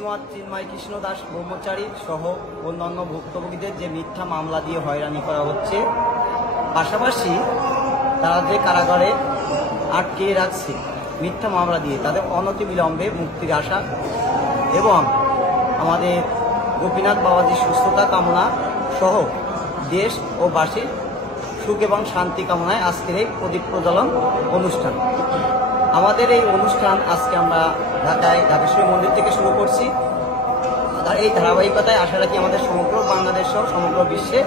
শ্রীমৎ চিন্ময় কৃষ্ণ দাস ব্রহ্মচারী সহ অন্যান্য ভুক্তভোগীদের যে মিথ্যা মামলা দিয়ে হয়রানি করা হচ্ছে, পাশাপাশি তারা যে কারাগারে আটকে রাখছে মিথ্যা মামলা দিয়ে, তাদের অনতিবিলম্বে মুক্তির আশা এবং আমাদের গোপীনাথ বাবাজির সুস্থতা কামনা সহ দেশ ও বাসীর সুখ এবং শান্তি কামনায় আজকের এই প্রদীপ প্রজ্বলন অনুষ্ঠান। আমাদের এই অনুষ্ঠান আজকে আমরা ঢাকায় ঢাকেশ্বরী মন্দির থেকে শুরু করছি। এই ধারাবাহিকতায় আশা রাখি আমাদের সমগ্র বাংলাদেশ সহ সমগ্র বিশ্বে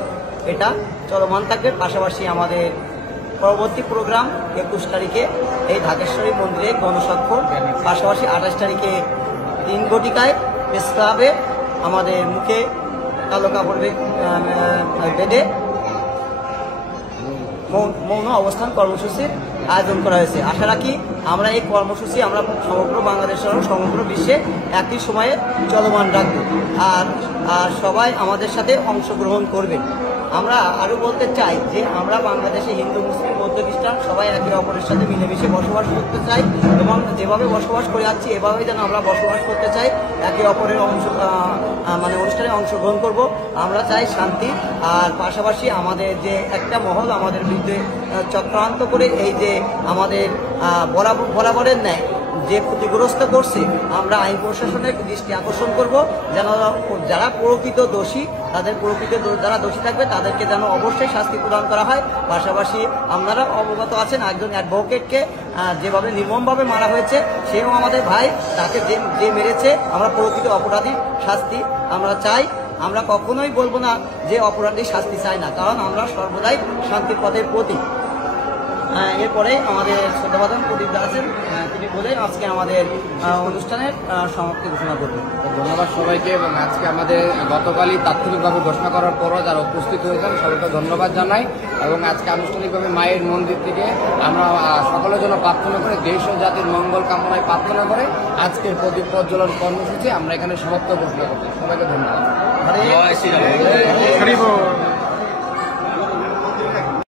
এটা চলমান থাকবে। পাশাপাশি আমাদের পরবর্তী প্রোগ্রাম 21 তারিখে এই ঢাকেশ্বরী মন্দিরে গণস্বাক্ষর, পাশাপাশি 28 তারিখে 3 ঘটিকায় প্রেস ক্লাবে আমাদের মুখে কালো কাপড় বেঁধে মৌন অবস্থান কর্মসূচির আয়োজন করা হয়েছে। আশা রাখি আমরা এই কর্মসূচি আমরা সমগ্র বাংলাদেশ সহ সমগ্র বিশ্বে একই সময়ে চলমান রাখব আর সবাই আমাদের সাথে অংশগ্রহণ করবেন। আমরা আরও বলতে চাই যে আমরা বাংলাদেশে হিন্দু, মুসলিম, বৌদ্ধ, খ্রিস্টান সবাই একে অপরের সাথে মিলেমিশে বসবাস করতে চাই এবং যেভাবে বসবাস করে যাচ্ছি এভাবেই যেন আমরা বসবাস করতে চাই, একে অপরের অনুষ্ঠানে অংশগ্রহণ করব। আমরা চাই শান্তি, আর পাশাপাশি আমাদের যে একটা মহল আমাদের বিরুদ্ধে চক্রান্ত করে এই যে আমাদের বরাবরের ন্যায় যে ক্ষতিগ্রস্ত করছে, আমরা আইন প্রশাসনের দৃষ্টি আকর্ষণ করব যেন যারা প্রকৃত দোষী যারা দোষী থাকবে তাদেরকে যেন অবশ্যই শাস্তি প্রদান করা হয়। পাশাপাশি আপনারা অবগত আছেন একজন অ্যাডভোকেটকে যেভাবে নির্মমভাবে মারা হয়েছে, সেও আমাদের ভাই, তাকে যে মেরেছে আমরা প্রকৃত অপরাধী শাস্তি আমরা চাই। আমরা কখনোই বলবো না যে অপরাধী শাস্তি চাই না, কারণ আমরা সর্বদাই শান্তির পথের প্রতীক। এরপরে আমাদের শ্রদ্ধাভাজন প্রদীপ দা আছেন, তিনি বলে আজকে আমাদের অনুষ্ঠানের সমাপ্তি ঘোষণা করবেন। ধন্যবাদ সবাইকে। এবং আজকে আমাদের গতকালই তাৎক্ষণিকভাবে ঘোষণা করার পরও যারা উপস্থিত হয়েছেন সবাইকে ধন্যবাদ জানাই। এবং আজকে আনুষ্ঠানিকভাবে মায়ের মন্দির থেকে আমরা সকলের জন্য প্রার্থনা করে, দেশ ও জাতির মঙ্গল কামনায় প্রার্থনা করে আজকের প্রদীপ প্রজ্বলন কর্মসূচি আমরা এখানে সমাপ্ত ঘোষণা করছি। সবাইকে ধন্যবাদ।